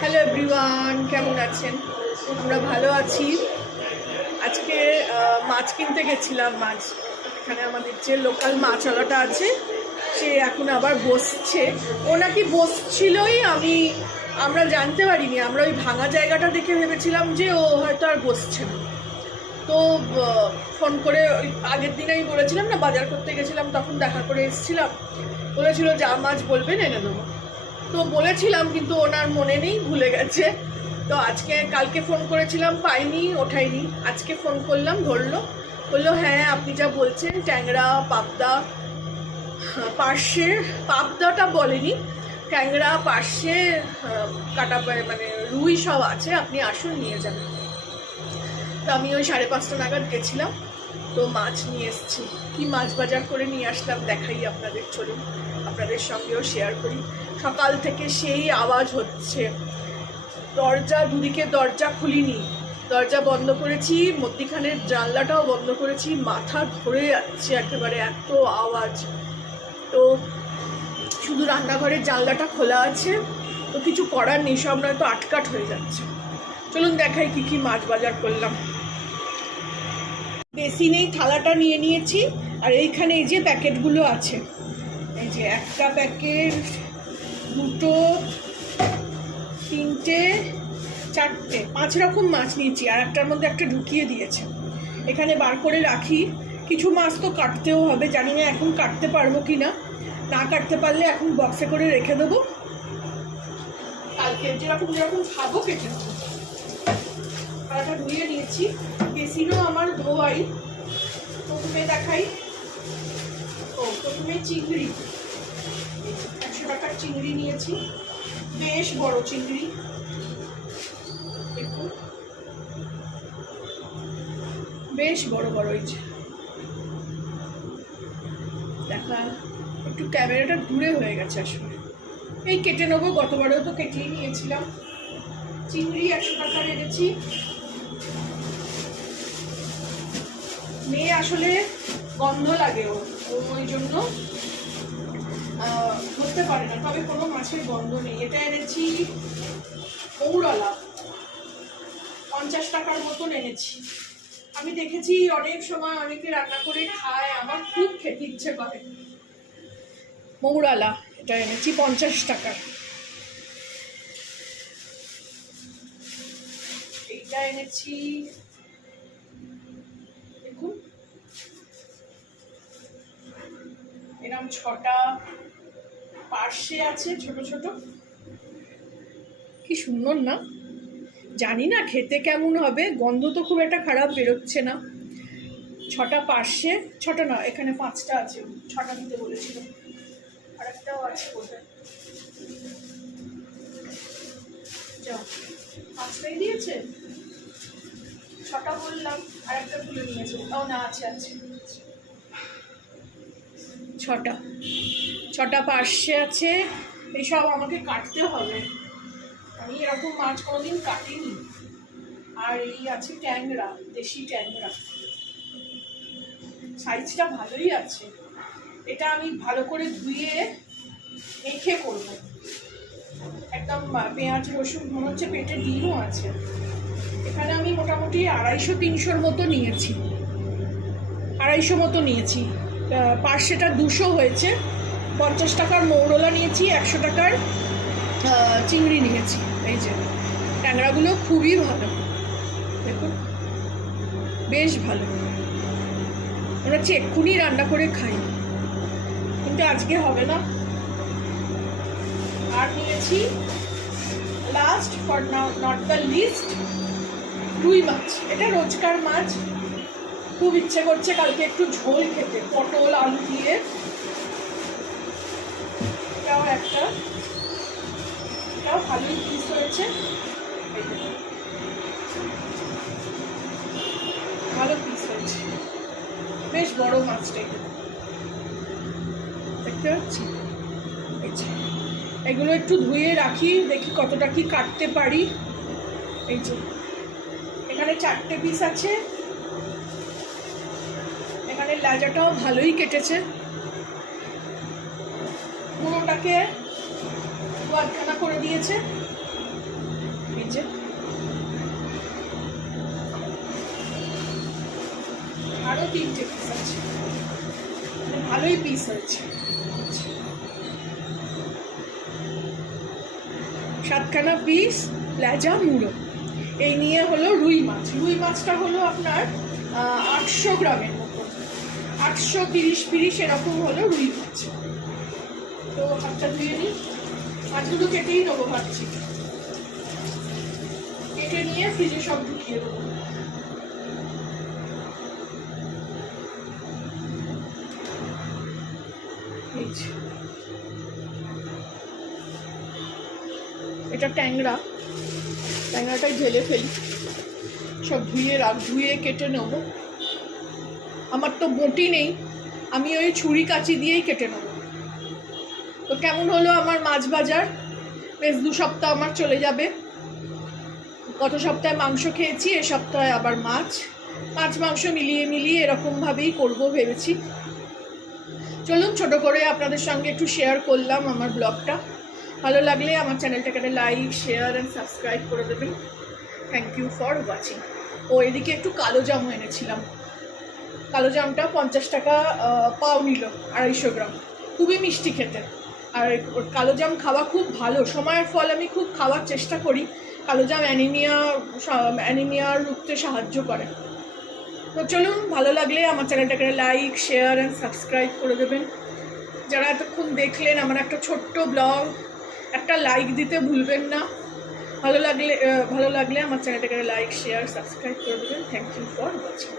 Hello everyone, কেমন আছেন? আমরা ভালো আছি। আজকে মাছ কিনতে গেছিলাম। মাছ এখানে আমাদের যে লোকাল মাছওয়ালাটা আছে, সে এখন আবার বসছে। ও নাকি বসছিলই, আমরা জানতে পারিনি। আমরা ওই ভাঙা জায়গাটা দেখে ভেবেছিলাম যে ও হয়তো আর বসছে না। তো ফোন করে ওই আগের দিনেই বলেছিলাম না, বাজার করতে গেছিলাম, তখন দেখা করে এসেছিলাম। বলেছিল যা মাছ বলবেন এনে দেবো। তো বলেছিলাম, কিন্তু ওনার মনে নেই, ভুলে গেছে। তো কালকে ফোন করেছিলাম, পাইনি, ওঠাইনি। আজকে ফোন করলাম, বললো হ্যাঁ আপনি যা বলছেন, ট্যাংরা, পাবদা, পার্শে, পাবদাটা বলেনি, ট্যাংরা, পার্শে, কাটা মানে রুই সব আছে, আপনি আসুন নিয়ে যাবেন। তো আমি ওই 5:30 নাগাদ গেছিলাম। তো মাছ নিয়ে এসেছি। কি মাছ বাজার করে নিয়ে আসলাম দেখাই আপনাদের, চলুন আপনাদের সঙ্গেও শেয়ার করি। সকাল থেকে সেই আওয়াজ হচ্ছে, দুদিকে দরজা খুলিনি, দরজা বন্ধ করেছি, মধ্যিখানের জানলাটাও বন্ধ করেছি, মাথা ধরে যাচ্ছে একেবারে, এত আওয়াজ। তো শুধু রান্নাঘরের জানলাটা খোলা আছে, তো কিছু করার নেই, সব নয়তো আটকাট হয়ে যাচ্ছে। চলুন দেখাই কি কি মাছ বাজার করলাম। বেসিনেই থালাটা নিয়ে নিয়েছি, আর এইখানে এই যে প্যাকেটগুলো আছে, এই যে একটা প্যাকেট, দুটো, তিনটে, চারটে, 5 রকম মাছ নিয়েছি, আর একটার মধ্যে একটা ঢুকিয়ে দিয়েছে। এখানে বার করে রাখি। কিছু মাছ তো কাটতেও হবে, জানি না এখন কাটতে পারবো কি না। না কাটতে পারলে এখন বক্সে করে রেখে দেবো, কালকে যেরকম খাবো কেটে দেবো। থালাটা ধুয়ে নিয়েছি, বেসিনও আমার ধোয়াই। প্রথমে দেখাই, প্রথমে চিংড়ি, 100 টাকার চিংড়ি নিয়েছি, বেশ বড় চিংড়ি, দেখুন বেশ বড় বড়। এই যে দেখা, একটু ক্যামেরাটা দূরে হয়ে গেছে আসলে। এই কেটে নেবো, গতবারেও তো কেটেই নিয়েছিলাম। চিংড়ি 100 টাকার এনেছি। মেয়ে আসলে গন্ধ লাগে, ওই জন্য ধরতে পারে না, তবে কোনো মাছের গন্ধ নেই। এটা এনেছি মৌরলা, 50 টাকার মতন এনেছি। আমি দেখেছি অনেক সময় অনেকে রান্না করে খায়, আমার খুব খেতে ইচ্ছে করে। মৌরলা এটা এনেছি 50 টাকার। এইটা এনেছি, দেখুন এরকম 6টা পার্শে আছে, ছোট ছোট, কি সুন্দর না? জানি না খেতে কেমন হবে, গন্ধ তো খুব একটা খারাপ বেরোচ্ছে না। 6টা পার্শে, 6টা না, এখানে 5টা আছে, 6টা দিতে বলেছিল, আর একটাও আছে কোথায়, 5টাই দিয়েছে, 6টা বললাম, আর একটা ভুলে নিয়েছে, ওটাও না, আছে 6টা পার্শে আছে। এইসব আমাকে কাটতে হবে, আমি এরকম মাছ কোনোদিন কাটিনি। আর এই আছে ট্যাংরা, দেশি ট্যাংরা, সাইজটা ভালোই আছে। এটা আমি ভালো করে ধুয়ে মেখে করবো, একদম পেঁয়াজ রসুন, মনে হচ্ছে পেটে ডিমও আছে। এখানে আমি মোটামুটি 250-300 মতো নিয়েছি, 250 মতো নিয়েছি। পার্শেটা 200 হয়েছে। 50 টাকার মৌরলা নিয়েছি, 100 টাকার চিংড়ি নিয়েছি। এই যে ট্যাংরাগুলো খুবই ভালো, দেখুন বেশ ভালো, মনে হচ্ছে এক্ষুনি রান্না করে খাই, কিন্তু আজকে হবে না। আর নিয়েছি last for not the list, রুই মাছ। এটা রোজকার মাছ, খুব ইচ্ছে করছে কালকে একটু ঝোল খেতে, পটল আলু দিয়ে। এটাও একটা, এটাও ভালোই পিস হয়েছে, ভালো পিস হয়েছে, বেশ বড় মাছটাই দেখতে পাচ্ছি। এগুলো একটু ধুয়ে রাখি, দেখি কতটা কি কাটতে পারি। এই যে এখানে 4টে পিস আছে, এখানে লাজাটাও ভালোই কেটেছে, পুরোটাকে 2 আধখানা করে দিয়েছে। 3টে পিস আছে, ভালোই পিস হয়েছে। 7খানা পিস লেজা মুড়ো। এই নিয়ে হলো রুই মাছ। রুই মাছটা হলো আপনার 800 গ্রামের মতো, 830 এরকম হলো রুই মাছ। তো হাতটা ধুয়ে নিই, মাছগুলো কেটেই নেবো ভাবছি, কেটে নিয়ে ফ্রিজে সব ঢুকিয়ে দেবো। এটা ট্যাংরাটাই ঢেলে ফেলি, সব ধুয়ে কেটে নেব। আমার তো বটি নেই, আমি ওই ছুরি কাঁচি দিয়েই কেটে নেব। তো কেমন হলো আমার মাছ বাজার? বেশ 2 সপ্তাহ আমার চলে যাবে। গত সপ্তাহে মাংস খেয়েছি, এ সপ্তাহে আবার মাছ মাংস মিলিয়ে এরকমভাবেই করবো ভেবেছি। চলুন ছোট করে আপনাদের সঙ্গে একটু শেয়ার করলাম আমার ব্লগটা। ভালো লাগলে আমার চ্যানেলটাকে লাইক, শেয়ার অ্যান্ড সাবস্ক্রাইব করে দেবেন। Thank you for watching. ও এদিকে একটু কালো জামও এনেছিলাম। কালো জামটা 50 টাকা পাও নিল, 250 গ্রাম। খুবই মিষ্টি খেতে, আর কালো জাম খাওয়া খুব ভালো, সময়ের ফল। আমি খুব খাওয়ার চেষ্টা করি। কালো জাম অ্যানিমিয়া রুখতে সাহায্য করে। তো চলুন, ভালো লাগলে আমার চ্যানেলটাকে লাইক, শেয়ার অ্যান্ড সাবস্ক্রাইব করে দেবেন। যারা এতক্ষণ দেখলেন আমার একটা ছোট্ট ব্লগ, একটা লাইক দিতে ভুলবেন না। ভালো লাগলে আমার চ্যানেলটাকে লাইক, শেয়ার, সাবস্ক্রাইব করে দেবেন। Thank you for watching.